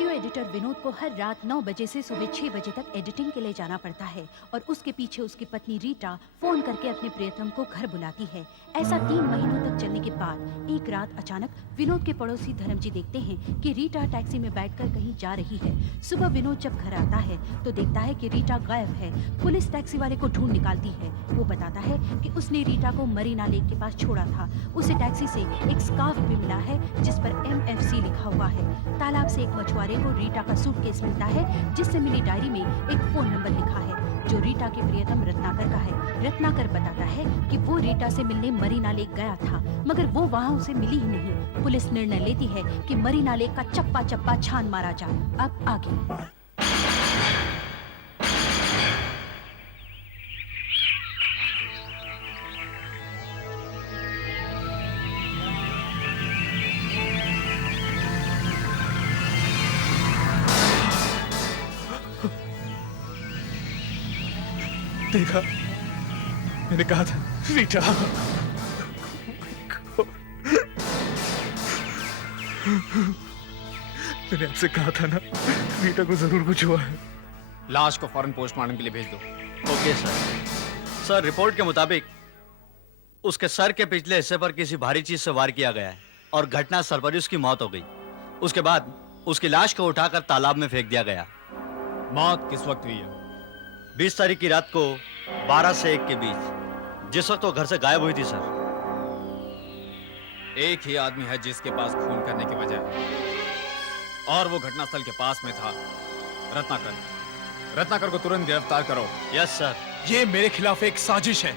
Video editor Vinod को हर रात 9 बजे से सुबह 6 बजे तक एडिटिंग के लिए जाना पड़ता है और उसके पीछे उसकी पत्नी रीटा फोन करके अपने प्रियतम को घर बुलाती है। ऐसा 3 महीनों तक चलने के बाद एक रात अचानक विनोद के पड़ोसी धर्मजी देखते हैं कि रीटा टैक्सी में बैठकर कहीं जा रही है। सुबह विनोद जब घर आता है तो देखता है कि रीटा गायब है। पुलिस टैक्सी वाले को ढूंढ निकालती है। वो बताता है कि उसने रीटा को मरीना लेक के पास छोड़ा था। उसे टैक्सी से एक स्कार्फ भी मिला है जिस पर MFC लिखा हुआ है। तालाब से एक मछुआरे को रीटा का सूटकेस मिलता है जिससे मिली डायरी में एक फोन नंबर लिखा है जो रीटा के प्रियतम रत्नाकर का है। रत्नाकर बताता है कि वो रीटा से मिलने मरीना लेक गया था मगर वो वहाँ उसे मिली ही नहीं। पुलिस निर्णय लेती है कि मरीना लेक का चप्पा चप्पा छान मारा जाए। अब आगे देखा, मैंने कहा था रीटा। मैंने आपसे कहा था ना, रीटा को जरूर कुछ हुआ है। लाश को फौरन पोस्टमार्टम के लिए भेज दो। Okay sir. सर, रिपोर्ट के मुताबिक उसके सर के पिछले हिस्से पर किसी भारी चीज से वार किया गया है और घटना स्थल पर ही उसकी मौत हो गई। उसके बाद उसकी लाश को उठाकर तालाब में फेंक दिया गया। मौत किस वक्त हुई है? 20 तारीख की रात को 12 से 1 के बीच, जिस वक्त वो घर से गायब हुई थी सर। एक ही आदमी है जिसके पास खून करने की वजह है और वो घटनास्थल के पास में था। रत्नाकर। रत्नाकर को तुरंत गिरफ्तार करो। Yes sir. ये मेरे खिलाफ एक साजिश है।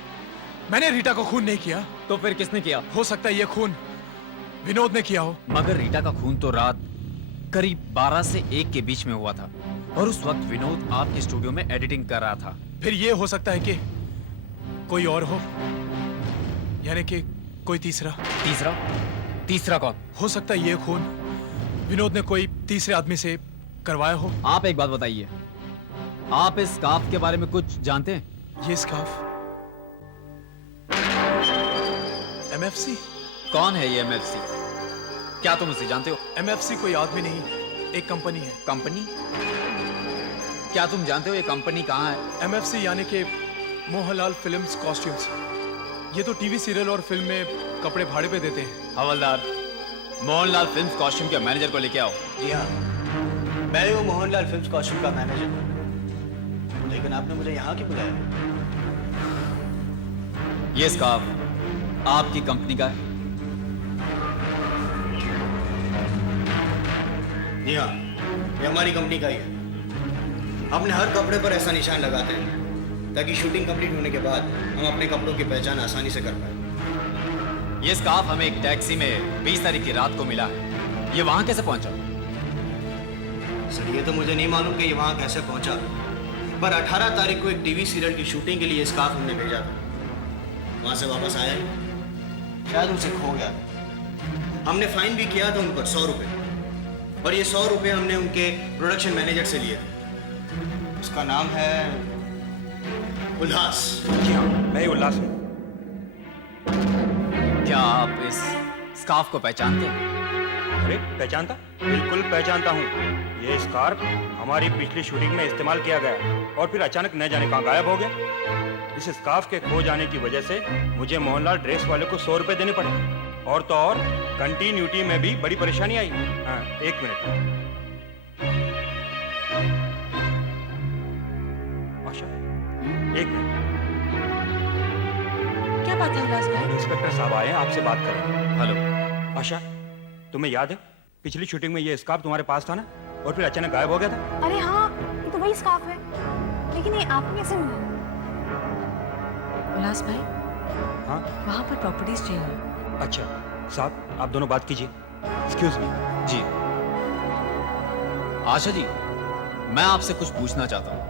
मैंने रीटा को खून नहीं किया। तो फिर किसने किया? हो सकता है ये खून विनोद ने किया हो। मगर रीटा का खून तो रात करीब 12 से 1 के बीच में हुआ था और उस वक्त विनोद आपके स्टूडियो में एडिटिंग कर रहा था। फिर ये हो सकता है कि कोई और हो, यानी कि कोई तीसरा। तीसरा? तीसरा कौन? हो सकता है ये खून विनोद ने कोई तीसरे आदमी से करवाया हो। आप एक बात बताइए, आप इस स्कार्फ के बारे में कुछ जानते हैं? ये स्कार्फ MFC? कौन है ये MFC? क्या तुम उसे जानते हो? MFC कोई आदमी नहीं, एक कंपनी है। कंपनी? क्या तुम जानते हो ये कंपनी कहाँ है? MFC यानी कि मोहनलाल फिल्म्स कॉस्ट्यूम्स। ये तो टीवी सीरियल और फिल्म में कपड़े भाड़े पे देते हैं। हवलदार, मोहनलाल फिल्म्स कॉस्ट्यूम के मैनेजर को लेके आओ। जी हाँ, मैं ही हूँ मोहनलाल फिल्म्स कॉस्ट्यूम का मैनेजर। लेकिन आपने मुझे यहाँ क्यों बुलाया? ये स्कार्फ आपकी कंपनी का है? जी हाँ, ये हमारी कंपनी का ही है। अपने हर कपड़े पर ऐसा निशान लगाते हैं ताकि शूटिंग कंप्लीट होने के बाद हम अपने कपड़ों की पहचान आसानी से कर पाए। ये स्कार्फ हमें एक टैक्सी में 20 तारीख की रात को मिला है। ये वहां कैसे पहुंचा? सर, ये तो मुझे नहीं मालूम कि ये वहाँ कैसे पहुंचा, पर 18 तारीख को एक टीवी सीरियल की शूटिंग के लिए स्कार्फ हमने भेजा था। वहां से वापस आया ही, शायद उनसे खो गया। हमने फाइन भी किया था उन पर 100 रुपये, और ये 100 रुपये हमने उनके प्रोडक्शन मैनेजर से लिए थे। उसका नाम है उल्लास। जी हाँ, मैं उल्लास हूँ। क्या आप इस स्कार्फ को पहचानते हैं? अरे पहचानता? बिल्कुल पहचानता हूँ। ये स्कार्फ हमारी पिछली शूटिंग में इस्तेमाल किया गया और फिर अचानक न जाने कहाँ गायब हो गया। इस स्कार्फ के खो जाने की वजह से मुझे मोहनलाल ड्रेस वाले को 100 रुपये देने पड़े, और तो और कंटिन्यूटी में भी बड़ी परेशानी आई। हाँ, 1 मिनट। आशा, 1 मिनट। क्या बात है उल्लास भाई? इंस्पेक्टर साहब आए हैं, आपसे बात करें। हेलो। आशा, तुम्हें याद है पिछली शूटिंग में ये स्कार्फ तुम्हारे पास था ना, और फिर अचानक गायब हो गया था? अरे हाँ, ये तो वही स्कार्फ है। लेकिन ये आपको कैसे मिला? उल्लास भाई, हाँ, वहाँ पर प्रॉपर्टीज चाहिए। अच्छा साहब, आप दोनों बात कीजिए। Excuse me. जी आशा जी, मैं आपसे कुछ पूछना चाहता हूँ।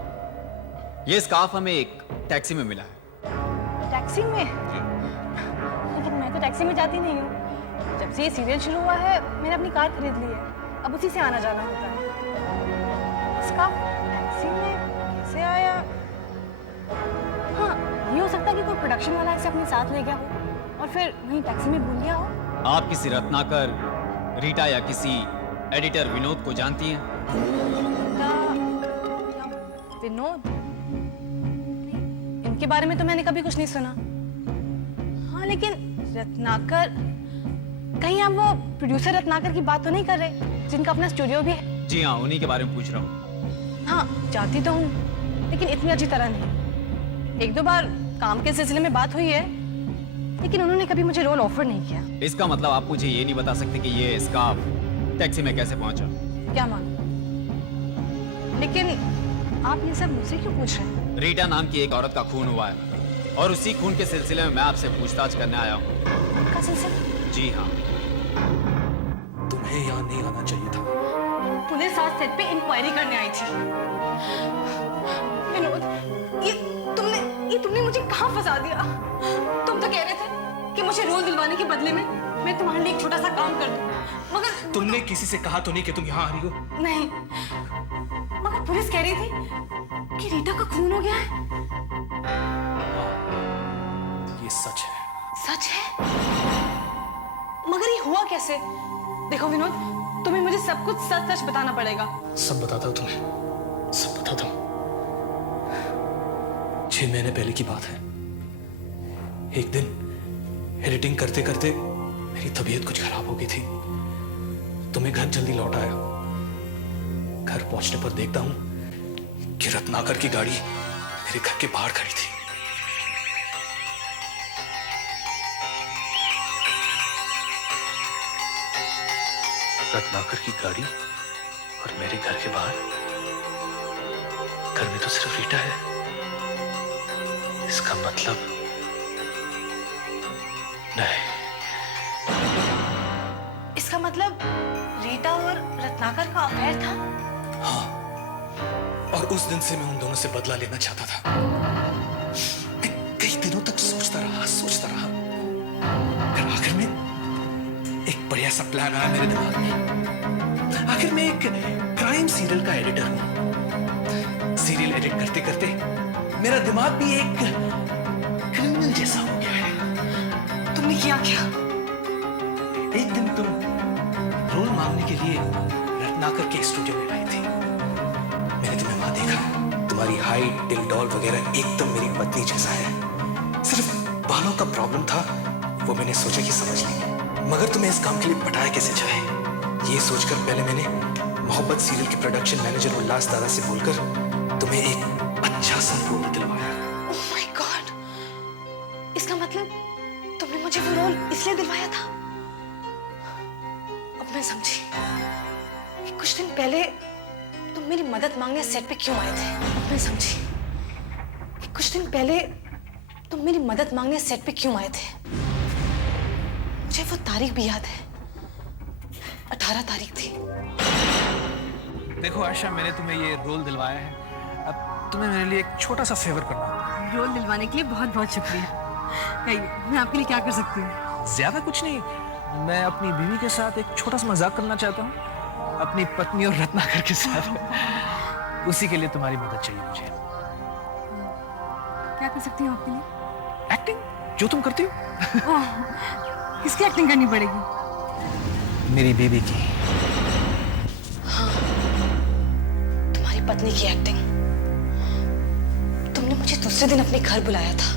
ये स्कार्फ हमें एक टैक्सी में मिला है। टैक्सी में? लेकिन मैं तो टैक्सी में जाती नहीं हूँ। जब से ये सीरियल शुरू हुआ है मैंने अपनी कार खरीद ली है, अब उसी से आना जाना होता है। स्कार्फ टैक्सी में कैसे आया? हाँ, ये हो सकता है कि कोई प्रोडक्शन वाला इसे अपने साथ ले गया हो और फिर वहीं टैक्सी में भूल गया हो। आप किसी रत्नाकर, रीटा या किसी एडिटर विनोद को जानती हैं? रीता या विनोद, नहीं, इनके बारे में तो मैंने कभी कुछ नहीं सुना। हाँ लेकिन रत्नाकर, कहीं आप वो प्रोड्यूसर रत्नाकर की बात तो नहीं कर रहे जिनका अपना स्टूडियो भी है? जी हाँ, उन्हीं के बारे में पूछ रहा हूँ। हाँ जानती तो हूँ, लेकिन इतनी अच्छी तरह नहीं। एक दो बार काम के सिलसिले में बात हुई है, लेकिन उन्होंने कभी मुझे रोल ऑफर नहीं किया। इसका मतलब आप मुझे ये नहीं बता सकते कि ये स्कार्फ टैक्सी में कैसे पहुंचा? क्या मानो, लेकिन आप ये सब मुझसे क्यों पूछ रहे हैं? रीटा नाम की एक औरत का खून हुआ है और उसी खून के सिलसिले में मैं आपसे पूछताछ करने आया हूँ। का सिलसिला? जी हाँ। तुम्हें यहाँ नहीं आना चाहिए था। पुलिस आज सेट पे इंक्वायरी करने आई थी। विनोद, ये तुमने मुझे कहाँ फंसा दिया? तुम तो कह रहे थे कि मुझे रोल दिलवाने के बदले में मैं तुम्हारे लिए एक छोटा सा काम कर दूं, मगर तुमने किसी से कहा तो नहीं कि तुम यहाँ आ रही हो? नहीं, मगर पुलिस कह रही थी कि रीटा का खून हो गया है। ये सच है। सच है? मगर ये हुआ कैसे? देखो विनोद, तुम्हें मुझे सब कुछ सच सच बताना पड़ेगा। सब बताता हूँ तुम्हें, सब बताता हूँ। 6 महीने पहले की बात है। एक दिन एडिटिंग करते करते मेरी तबीयत कुछ खराब हो गई थी, तो मैं घर जल्दी लौट आया। घर पहुंचने पर देखता हूं कि रत्नाकर की गाड़ी मेरे घर के बाहर खड़ी थी। रत्नाकर की गाड़ी और मेरे घर के बाहर। घर में तो सिर्फ रीटा है। इसका मतलब नहीं। इसका मतलब रीटा और रत्नाकर का अफेयर था? हाँ, और उस दिन से मैं उन दोनों से बदला लेना चाहता था। मैं कई दिनों तक सोचता रहा। फिर आखिर में एक बढ़िया सा प्लान आया मेरे दिमाग में। आखिर मैं एक क्राइम सीरियल का एडिटर हूँ। सीरियल एडिट करते करते मेरा दिमाग भी एक क्रिमिनल जैसा हो गया है। तुमने किया क्या? एक दिन तुम रोल मांगने के लिए रत्नाकर के स्टूडियो में आई थी। मैंने तुम्हें वहां देखा। तुम्हारी हाइट, दिल डॉल वगैरह एकदम मेरी पत्नी जैसा है। सिर्फ बालों का प्रॉब्लम था, वो मैंने सोचा कि समझ ली। मगर तुम्हें इस काम के लिए पटाया कैसे जाए, ये सोचकर पहले मैंने मोहब्बत सीरियल के प्रोडक्शन मैनेजर उल्लास दादा से बोलकर तुम्हें एक अच्छा सा रोल दिलवाया। ओह माय गॉड, इसका मतलब तुमने मुझे वो रोल इसलिए दिलवाया था? अब मैं समझी कि कुछ दिन पहले तुम मेरी मदद मांगने सेट पे क्यों आए थे। अब मैं समझी कि कुछ दिन पहले तुम मेरी मदद मांगने सेट पे क्यों आए थे। मुझे वो तारीख भी याद है, 18 तारीख थी। देखो आशा, मैंने तुम्हें ये रोल दिलवाया है। अब तुम्हें मेरे लिए एक छोटा सा फेवर करना होगा। रोल दिलवाने के लिए बहुत बहुत शुक्रिया। कहिए, मैं आपके लिए क्या कर सकती हूँ? ज्यादा कुछ नहीं, मैं अपनी बीवी के साथ एक छोटा सा मजाक करना चाहता हूँ, अपनी पत्नी और रत्नाकर के साथ। उसी के लिए तुम्हारी मदद चाहिए मुझे। क्या कर सकती हूँ आपके लिए? एक्टिंग, जो तुम करती हो। किसकी एक्टिंग करनी पड़ेगी? मेरी बीवी की। तुम्हारी पत्नी की एक्टिंग। तुमने मुझे दूसरे दिन अपने घर बुलाया था।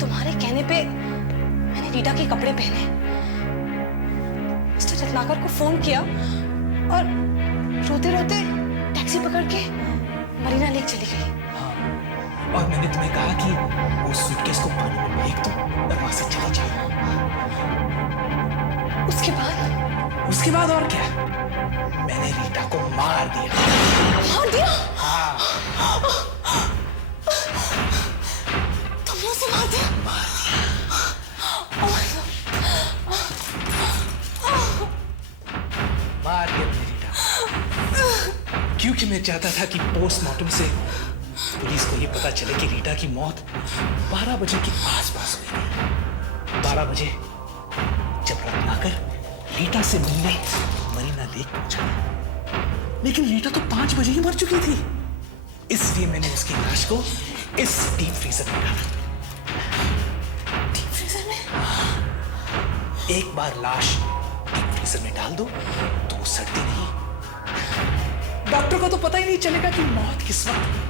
तुम्हारे कहने पे मैंने रीटा के कपड़े पहने, मिस्टर रत्नाकर को फोन किया और रोते रोते टैक्सी पकड़ के मरीना लेक चली गई। और मैंने तुम्हें कहा कि वो सूटकेस को पानी में फेंक दो और वहां से चली जाओ। उसके बाद और क्या? मैंने रीटा को मार दिया। मार दिया? हाँ। तुमने उसे मार दिया? Oh my God. मार दिया मैंने रीटा, क्योंकि मैं चाहता था कि पोस्टमार्टम से पुलिस को ये पता चले कि रीटा की मौत 12 बजे के आसपास हुई थी। 12 बजे जब रत्नाकर रीटा से मिलने मरीना लेक पहुंचा, लेकिन रीटा तो 5 बजे ही मर चुकी थी। इसलिए मैंने उसकी लाश को इस डीप फ्रीजर में डाला। डीप फ्रीजर में? एक बार लाश डीप फ्रीजर में डाल दो तो वो सड़ती नहीं, डॉक्टर को तो पता ही नहीं चलेगा कि मौत किस वक्त।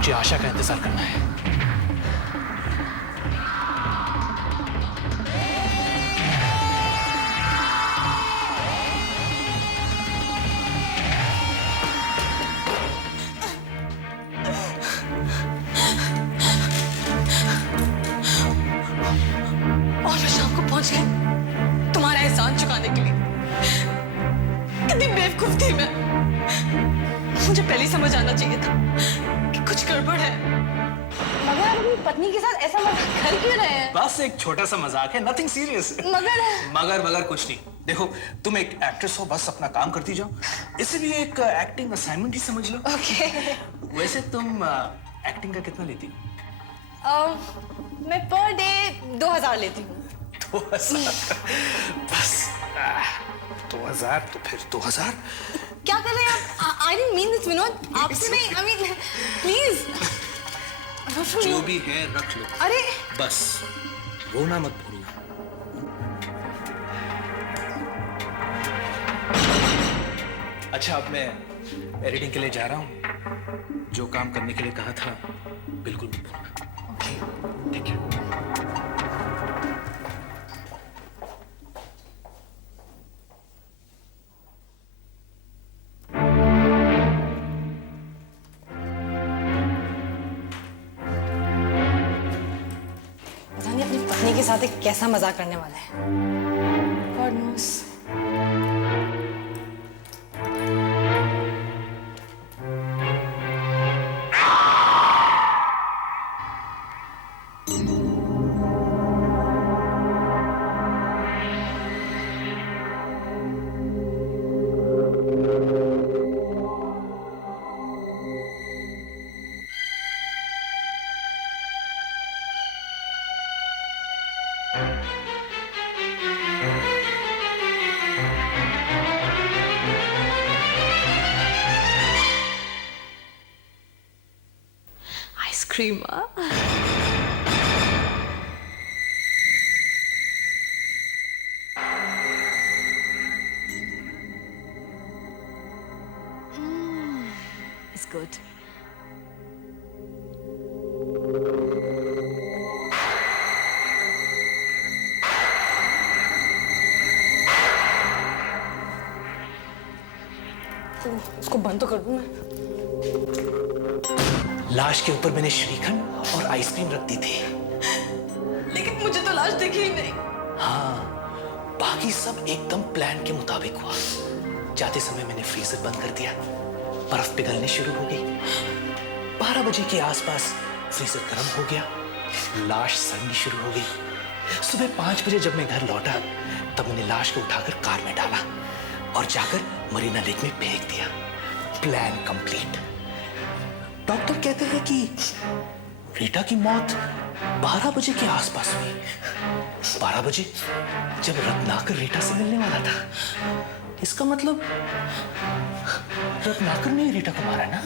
मुझे आशा का इंतजार करना है। और मैं शाम को पहुंच गई तुम्हारा एहसान चुकाने के लिए। कितनी बेवकूफ थी मैं। मुझे पहले ही समझ आना चाहिए था कि कुछ गड़बड़ है। मगर आप अपनी पत्नी के साथ ऐसा मजाक कर क्यों रहे हैं? बस एक छोटा सा मजाक है, नथिंग सीरियस। मगर कुछ नहीं। देखो तुम एक एक्ट्रेस हो, बस अपना काम करती जाओ। इसे भी एक एक्टिंग असाइनमेंट ही समझ लो। ओके। वैसे तुम एक्टिंग का कितना लेती हो? मैं पर डे 2000 लेती हूँ। 2000 बस 2000 तो फिर 2000। क्या कर रहे हैं आप? I didn't mean this, Vinod. आपसे नहीं, I mean, please। जो भी है रख लो। अरे बस रोना मत भूलना। अच्छा अब मैं एडिटिंग के लिए जा रहा हूँ। जो काम करने के लिए कहा था बिल्कुल मत भूलना। ओके ठीक है। पता नहीं अपनी पत्नी के साथ एक कैसा मजाक करने वाला है। God knows। Ice cream. It's good। उसको बंद तो कर दूं मैं। लाश के ऊपर मैंने श्रीखंड और आइसक्रीम रख दी थी। लेकिन मुझे तो लाश दिखी ही नहीं। हाँ बाकी सब एकदम प्लान के मुताबिक हुआ। जाते समय मैंने फ्रीजर बंद कर दिया, बर्फ पिघलनी शुरू हो गई। 12 बजे के आसपास फ्रीजर गर्म हो गया, लाश सड़नी शुरू हो गई। सुबह 5 बजे जब मैं घर लौटा तब मैंने लाश को उठाकर कार में डाला और जाकर मरीना लेक में फेंक दिया। Plan complete. डॉक्टर कहते हैं कि रीटा की मौत 12 बजे के आसपास हुई। 12 बजे जब रत्नाकर रीटा से मिलने वाला था। इसका मतलब रत्नाकर ने रीटा को मारा ना?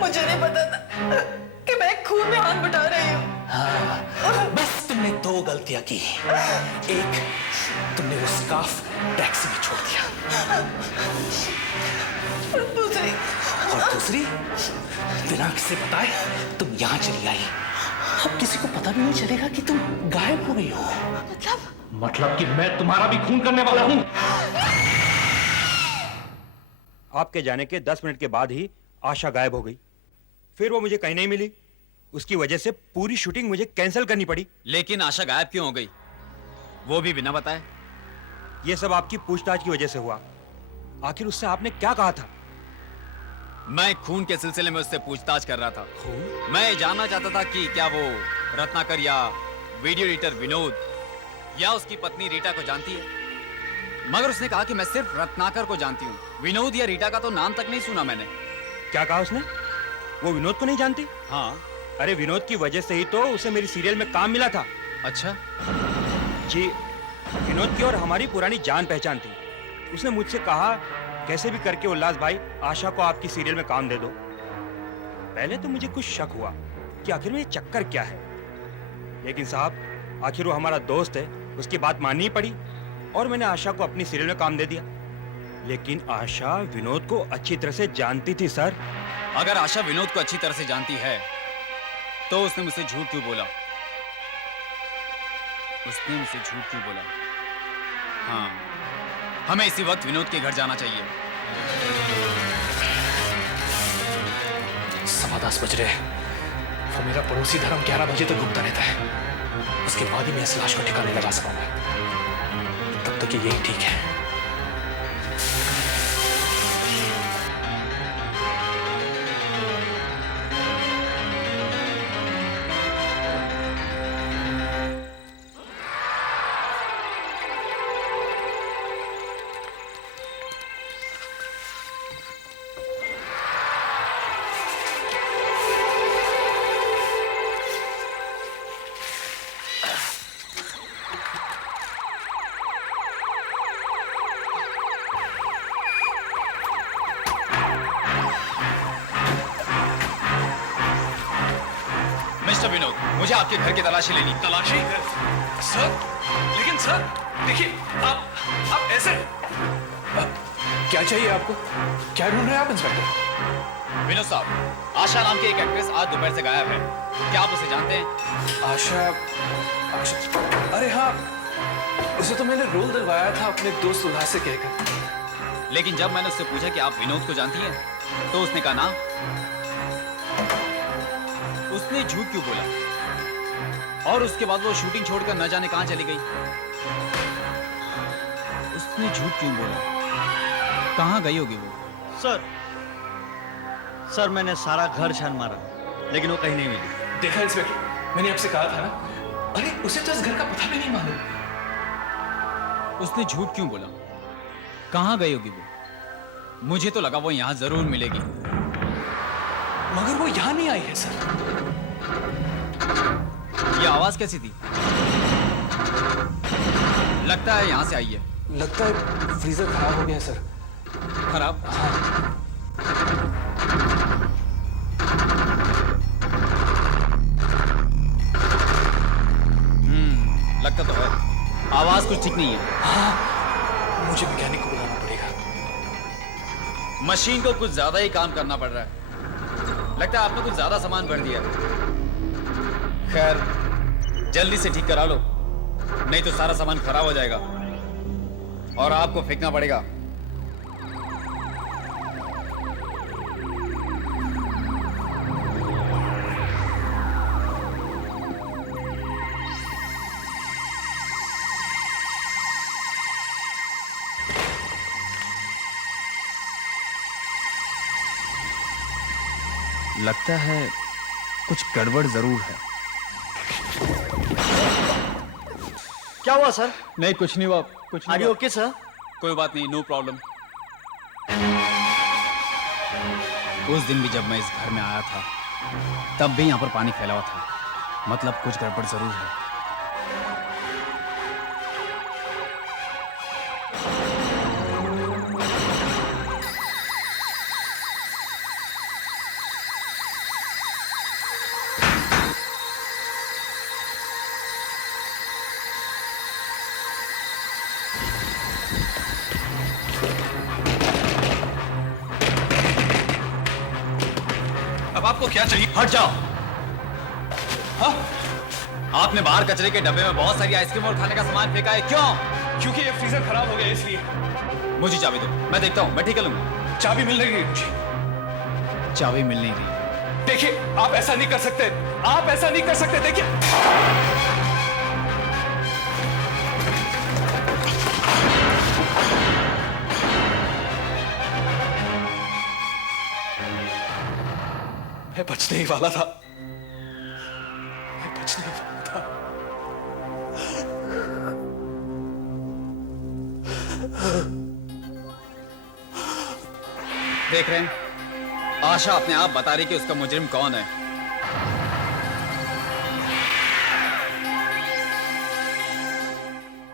मुझे नहीं पता था कि मैं खून में हाथ बटा रही हूँ। हाँ, बस तुमने 2 गलतियां की। एक, तुमने वो स्कार्फ टैक्सी में छोड़ दिया और दूसरी, बिना किसी बताए तुम यहाँ चली आई। अब किसी को पता भी नहीं चलेगा कि तुम गायब हो गई हो। मतलब कि मैं तुम्हारा भी खून करने वाला हूं। आपके जाने के 10 मिनट के बाद ही आशा गायब हो गई। फिर वो मुझे कहीं नहीं मिली। उसकी वजह से पूरी शूटिंग मुझे कैंसिल करनी पड़ी। लेकिन आशा गायब क्यों हो गई, वो भी बिना बताए? ये सब आपकी पूछताछ की वजह से हुआ। आखिर उससे आपने क्या कहा था? मैं खून के सिलसिले में उससे पूछताछ कर रहा था। मैं ये जानना चाहता था कि क्या वो रत्नाकर या वीडियो एडिटर विनोद या उसकी पत्नी रीटा को जानती है। मगर उसने कहा कि मैं सिर्फ रत्नाकर को जानती हूँ, विनोद या रीटा का तो नाम तक नहीं सुना मैंने। क्या कहा उसने? वो विनोद को नहीं जानती? हाँ। अरे विनोद की वजह से ही तो उसे मेरी सीरियल में काम मिला था। अच्छा। जी, विनोद की और हमारी पुरानी जान पहचान थी। उसने मुझसे कहा कैसे भी करके उल्लास भाई आशा को आपकी सीरियल में काम दे दो। पहले तो मुझे कुछ शक हुआ कि आखिर में ये चक्कर क्या है, लेकिन साहब आखिर वो हमारा दोस्त है, उसकी बात माननी पड़ी और मैंने आशा को अपनी सीरियल में काम दे दिया। लेकिन आशा विनोद को अच्छी तरह से जानती थी सर। अगर आशा विनोद को अच्छी तरह से जानती है तो उसने मुझसे झूठ क्यों बोला? उसने मुझसे झूठ क्यों बोला? हाँ, हमें इसी वक्त विनोद के घर जाना चाहिए। 10:15 बज रहे हैं। वो मेरा पड़ोसी धर्म 11 बजे तक घूमता रहता है। उसके बाद ही मैं इस लाश को ठिकाने लगा सकूंगा। तब तक यही ठीक है। मिस्टर विनोद, मुझे आपके घर की तलाशी लेनी। तलाशी? सर, लेकिन सर देखिए, आप ऐसे क्या चाहिए आपको? क्या ढूंढ रहे हैं आप इंस्पेक्टर? विनोद साहब, आशा नाम की एक एक्ट्रेस आज दोपहर से गायब है। क्या आप उसे जानते हैं? आशा? अरे हाँ, उसे तो मैंने रोल दिलवाया था अपने दोस्त उल्लास से कहकर। लेकिन जब मैंने उससे पूछा कि आप विनोद को जानती हैं तो उसने कहा ना। उसने झूठ क्यों बोला? और उसके बाद वो शूटिंग छोड़कर न जाने कहां चली गई। उसने झूठ क्यों बोला? कहां गई होगी वो? सर मैंने सारा घर छान मारा लेकिन वो कहीं नहीं मिली। देखा इंस्पेक्टर, मैंने आपसे कहा था ना। अरे उसे तो इस घर का पता भी नहीं मालूम। उसने झूठ क्यों बोला? कहां गई होगी वो? मुझे तो लगा वो यहां जरूर मिलेगी। मगर वो यहाँ नहीं आई है सर। ये आवाज कैसी थी? लगता है यहां से आई है। लगता है फ्रीजर खराब हो गया है सर। खराब? लगता तो है। आवाज कुछ ठीक नहीं है। हाँ, मुझे मैकेनिक को बुलाना पड़ेगा। मशीन को कुछ ज्यादा ही काम करना पड़ रहा है। लगता है आपने कुछ ज्यादा सामान भर दिया। खैर, जल्दी से ठीक करा लो, नहीं तो सारा सामान खराब हो जाएगा और आपको फेंकना पड़ेगा। लगता है कुछ गड़बड़ जरूर है। क्या हुआ सर? नहीं कुछ नहीं हुआ, कुछ आर यू ओके सर? कोई बात नहीं, नो प्रॉब्लम। उस दिन भी जब मैं इस घर में आया था तब भी यहाँ पर पानी फैला हुआ था, मतलब कुछ गड़बड़ जरूर है। अब आपको क्या चाहिए? हट जाओ। हाँ? आपने बाहर कचरे के डब्बे में बहुत सारी आइसक्रीम और खाने का सामान फेंका है, क्यों? क्योंकि ये फ्रीजर खराब हो गया इसलिए। मुझे चाबी दो, मैं देखता हूँ, मैं ठीक कर लूंगा। चाबी मिल रही है मुझे। चाबी मिल नहीं रही। देखिए, आप ऐसा नहीं कर सकते, आप ऐसा नहीं कर सकते, देखिए। मैं बचने ही वाला था, मैं बचने ही वाला था। देख रहे हैं, आशा अपने आप बता रही कि उसका मुजरिम कौन है।